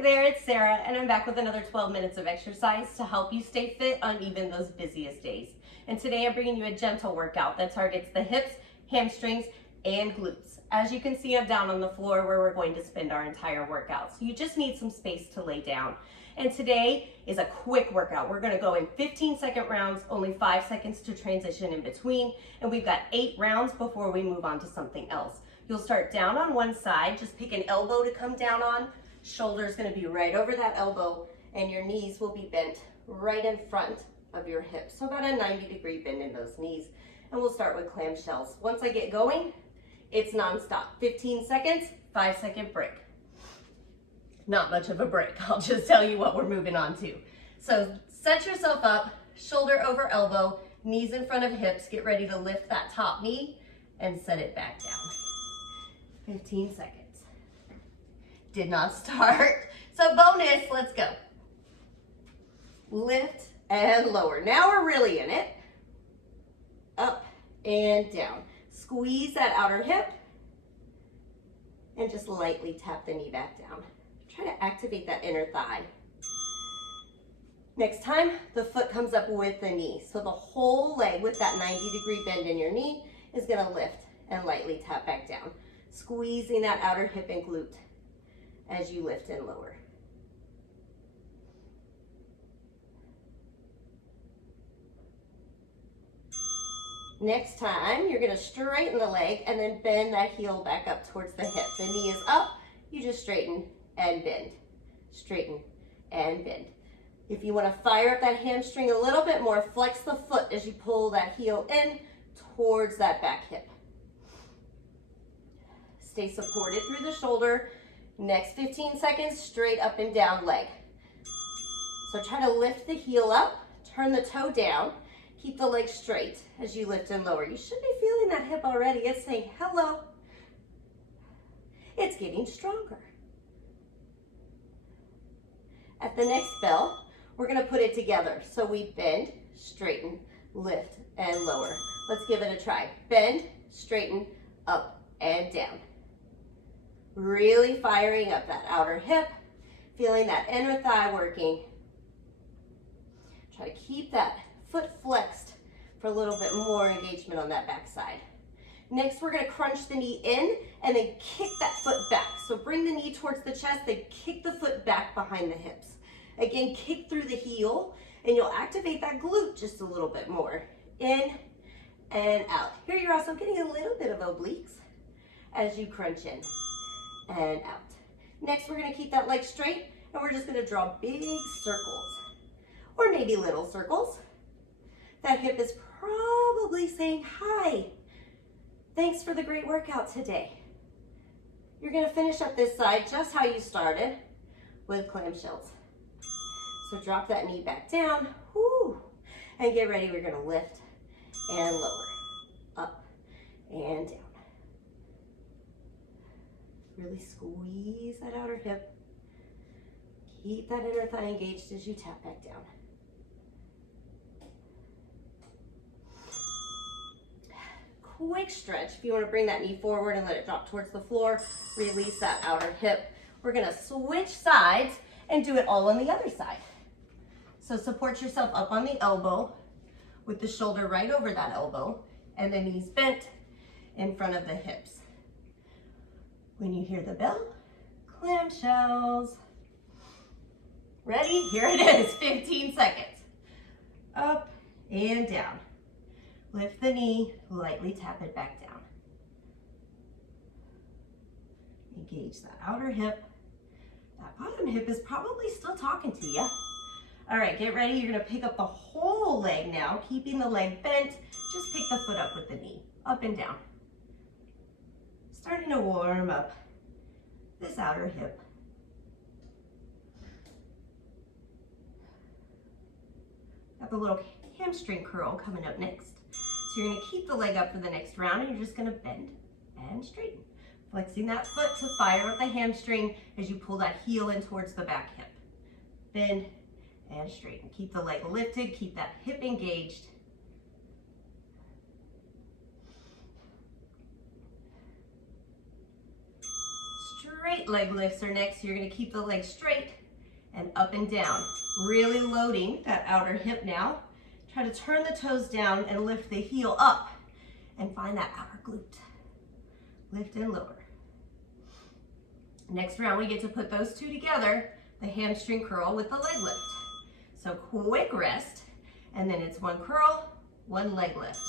Hey there, it's Sarah, and I'm back with another 12 minutes of exercise to help you stay fit on even those busiest days. And today I'm bringing you a gentle workout that targets the hips, hamstrings, and glutes. As you can see, I'm down on the floor where we're going to spend our entire workout. So you just need some space to lay down. And today is a quick workout. We're gonna go in 15-second rounds, only 5 seconds to transition in between. And we've got 8 rounds before we move on to something else. You'll start down on one side, just pick an elbow to come down on. Shoulder is going to be right over that elbow, and your knees will be bent right in front of your hips. So about a 90-degree bend in those knees. And we'll start with clamshells. Once I get going, it's nonstop. 15 seconds, 5-second break. Not much of a break. I'll just tell you what we're moving on to. So set yourself up, shoulder over elbow, knees in front of hips. Get ready to lift that top knee and set it back down. 15 seconds. Did not start. So bonus, let's go. Lift and lower. Now we're really in it. Up and down. Squeeze that outer hip and just lightly tap the knee back down. Try to activate that inner thigh. Next time, the foot comes up with the knee. So the whole leg with that 90-degree bend in your knee is gonna lift and lightly tap back down. Squeezing that outer hip and glute as you lift and lower. Next time, you're gonna straighten the leg and then bend that heel back up towards the hip. The knee is up, you just straighten and bend. Straighten and bend. If you wanna fire up that hamstring a little bit more, flex the foot as you pull that heel in towards that back hip. Stay supported through the shoulder. Next 15 seconds, straight up and down leg. So try to lift the heel up, turn the toe down, keep the leg straight as you lift and lower. You should be feeling that hip already. It's saying hello. It's getting stronger. At the next bell, we're gonna put it together. So we bend, straighten, lift, and lower. Let's give it a try. Bend, straighten, up, and down. Really firing up that outer hip, feeling that inner thigh working. Try to keep that foot flexed for a little bit more engagement on that back side. Next, we're gonna crunch the knee in and then kick that foot back. So bring the knee towards the chest, then kick the foot back behind the hips. Again, kick through the heel, and you'll activate that glute just a little bit more. In and out. Here you're also getting a little bit of obliques as you crunch in and out. Next, we're gonna keep that leg straight, and we're just gonna draw big circles, or maybe little circles. That hip is probably saying, hi, thanks for the great workout today. You're gonna finish up this side just how you started, with clamshells. So drop that knee back down, whoo, and get ready. We're gonna lift and lower, up and down. Really squeeze that outer hip. Keep that inner thigh engaged as you tap back down. Quick stretch. If you want to bring that knee forward and let it drop towards the floor, release that outer hip. We're going to switch sides and do it all on the other side. So support yourself up on the elbow with the shoulder right over that elbow and the knees bent in front of the hips. When you hear the bell, clamshells. Ready? Here it is, 15 seconds. Up and down. Lift the knee, lightly tap it back down. Engage that outer hip. That bottom hip is probably still talking to you. All right, get ready. You're gonna pick up the whole leg now, keeping the leg bent. Just pick the foot up with the knee, up and down. Starting to warm up this outer hip. Got the little hamstring curl coming up next. So you're gonna keep the leg up for the next round, and you're just gonna bend and straighten. Flexing that foot to fire up the hamstring as you pull that heel in towards the back hip. Bend and straighten. Keep the leg lifted, keep that hip engaged. Straight leg lifts are next. You're gonna keep the legs straight and up and down. Really loading that outer hip now. Try to turn the toes down and lift the heel up and find that outer glute. Lift and lower. Next round, we get to put those two together, the hamstring curl with the leg lift. So quick rest, and then it's one curl, one leg lift.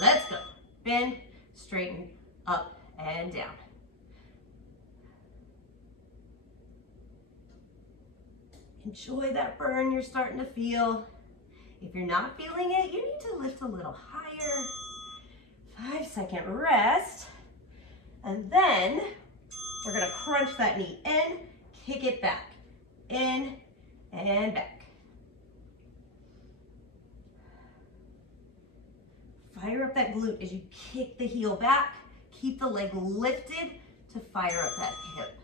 Let's go. Bend, straighten, up and down. Enjoy that burn you're starting to feel. If you're not feeling it, you need to lift a little higher. 5-second rest. And then we're gonna crunch that knee in, kick it back, in and back. Fire up that glute as you kick the heel back. Keep the leg lifted to fire up that hip.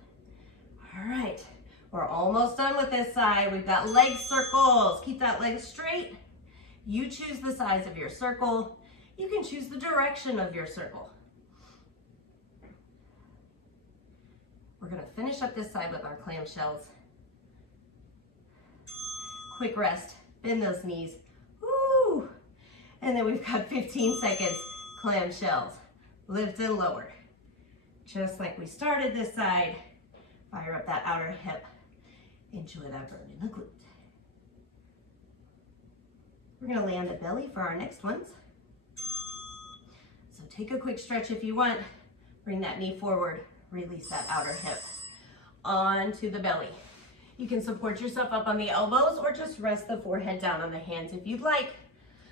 All right, we're almost done with this side. We've got leg circles. Keep that leg straight. You choose the size of your circle. You can choose the direction of your circle. We're gonna finish up this side with our clamshells. Quick rest, bend those knees. Woo! And then we've got 15 seconds, clamshells. Lift and lower. Just like we started this side. Fire up that outer hip. Enjoy that burn in the glute. We're gonna lay on the belly for our next ones. So take a quick stretch if you want. Bring that knee forward. Release that outer hip onto the belly. You can support yourself up on the elbows or just rest the forehead down on the hands if you'd like.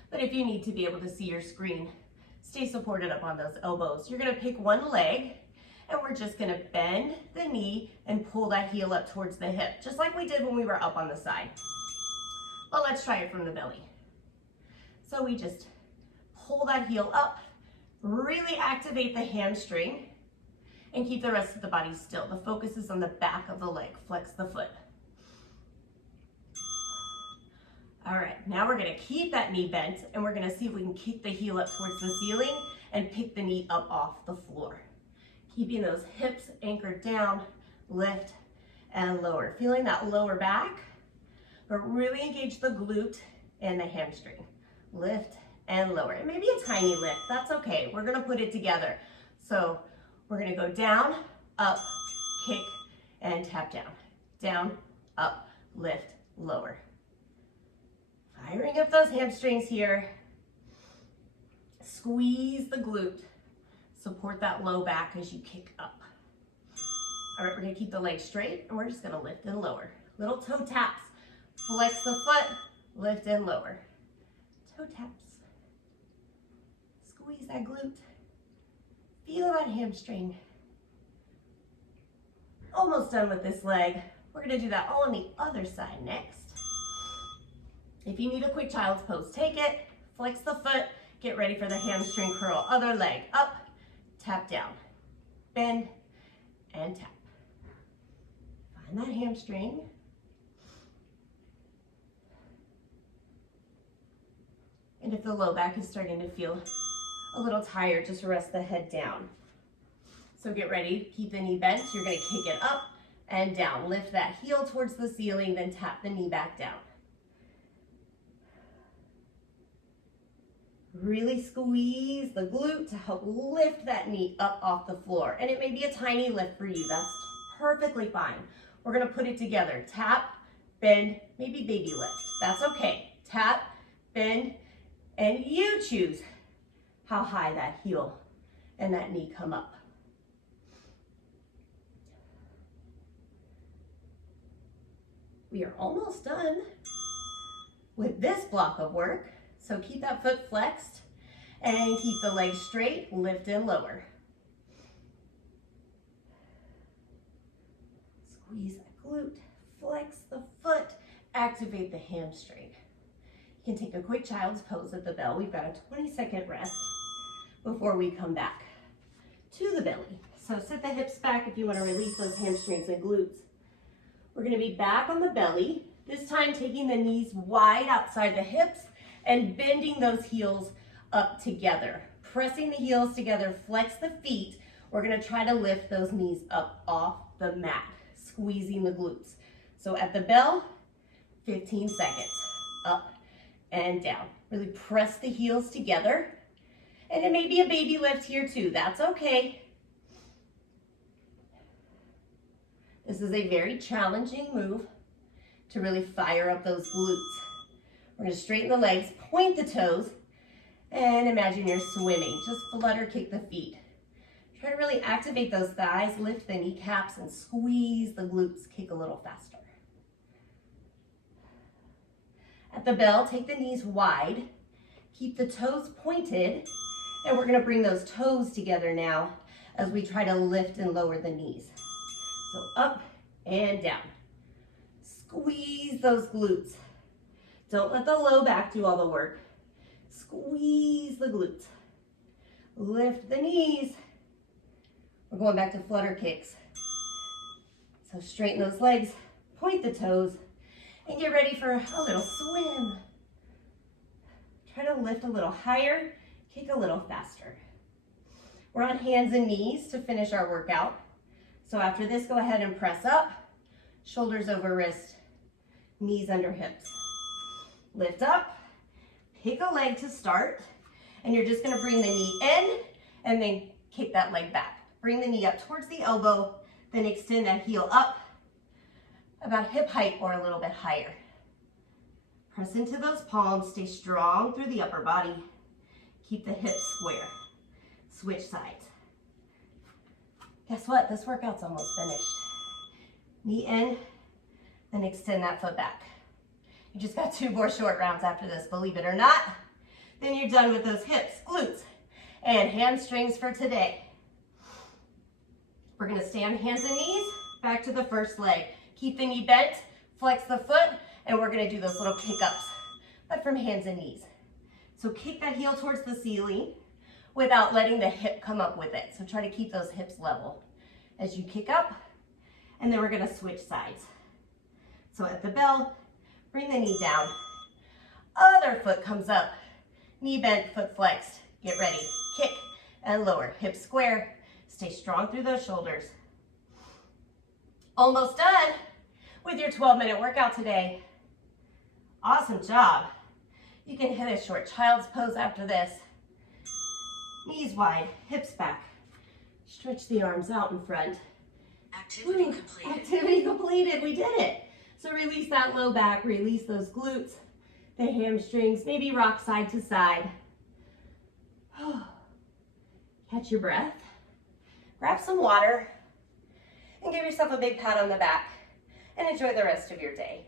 But if you need to be able to see your screen, stay supported up on those elbows. You're gonna pick one leg and we're just gonna bend the knee and pull that heel up towards the hip, just like we did when we were up on the side. But let's try it from the belly. So we just pull that heel up, really activate the hamstring, and keep the rest of the body still. The focus is on the back of the leg. Flex the foot. All right, now we're gonna keep that knee bent and we're gonna see if we can kick the heel up towards the ceiling and pick the knee up off the floor. Keeping those hips anchored down, lift and lower. Feeling that lower back, but really engage the glute and the hamstring. Lift and lower. It may be a tiny lift, that's okay. We're gonna put it together. So we're gonna go down, up, kick, and tap down. Down, up, lift, lower. Firing up those hamstrings here. Squeeze the glute. Support that low back as you kick up. All right, we're gonna keep the legs straight and we're just gonna lift and lower. Little toe taps. Flex the foot, lift and lower. Toe taps. Squeeze that glute. Feel that hamstring. Almost done with this leg. We're gonna do that all on the other side next. If you need a quick child's pose, take it, flex the foot, get ready for the hamstring curl. Other leg, up, tap down, bend, and tap. Find that hamstring. And if the low back is starting to feel a little tired, just rest the head down. So get ready, keep the knee bent. You're gonna kick it up and down. Lift that heel towards the ceiling, then tap the knee back down. Really squeeze the glute to help lift that knee up off the floor. And it may be a tiny lift for you, that's perfectly fine. We're gonna put it together. Tap, bend, maybe baby lift. That's okay. Tap, bend, and you choose how high that heel and that knee come up. We are almost done with this block of work. So keep that foot flexed and keep the legs straight, lift and lower. Squeeze that glute, flex the foot, activate the hamstring. You can take a quick child's pose at the bell. We've got a 20-second rest before we come back to the belly. So sit the hips back if you want to release those hamstrings and glutes. We're going to be back on the belly, this time taking the knees wide outside the hips and bending those heels up together. Pressing the heels together, flex the feet. We're gonna try to lift those knees up off the mat, squeezing the glutes. So at the bell, 15 seconds, up and down. Really press the heels together. And it may be a baby lift here too, that's okay. This is a very challenging move to really fire up those glutes. We're gonna straighten the legs, point the toes, and imagine you're swimming. Just flutter kick the feet. Try to really activate those thighs, lift the kneecaps, and squeeze the glutes. Kick a little faster. At the bell, take the knees wide. Keep the toes pointed, and we're gonna bring those toes together now as we try to lift and lower the knees. So up and down. Squeeze those glutes. Don't let the low back do all the work. Squeeze the glutes. Lift the knees. We're going back to flutter kicks. So straighten those legs, point the toes, and get ready for a little swim. Try to lift a little higher, kick a little faster. We're on hands and knees to finish our workout. So after this, go ahead and press up, shoulders over wrist, knees under hips. Lift up, pick a leg to start, and you're just gonna bring the knee in and then kick that leg back. Bring the knee up towards the elbow, then extend that heel up about hip height or a little bit higher. Press into those palms, stay strong through the upper body. Keep the hips square. Switch sides. Guess what? This workout's almost finished. Knee in, then extend that foot back. You just got 2 more short rounds after this, believe it or not. Then you're done with those hips, glutes, and hamstrings for today. We're gonna stay on hands and knees, back to the first leg. Keep the knee bent, flex the foot, and we're gonna do those little kick-ups, but from hands and knees. So kick that heel towards the ceiling without letting the hip come up with it. So try to keep those hips level as you kick up, and then we're gonna switch sides. So at the bell, bring the knee down. Other foot comes up, knee bent, foot flexed. Get ready, kick and lower, hips square. Stay strong through those shoulders. Almost done with your 12-minute workout today. Awesome job. You can hit a short child's pose after this. Knees wide, hips back. Stretch the arms out in front. Activity completed. Activity completed, we did it. So release that low back, release those glutes, the hamstrings, maybe rock side to side. Catch your breath. Grab some water and give yourself a big pat on the back and enjoy the rest of your day.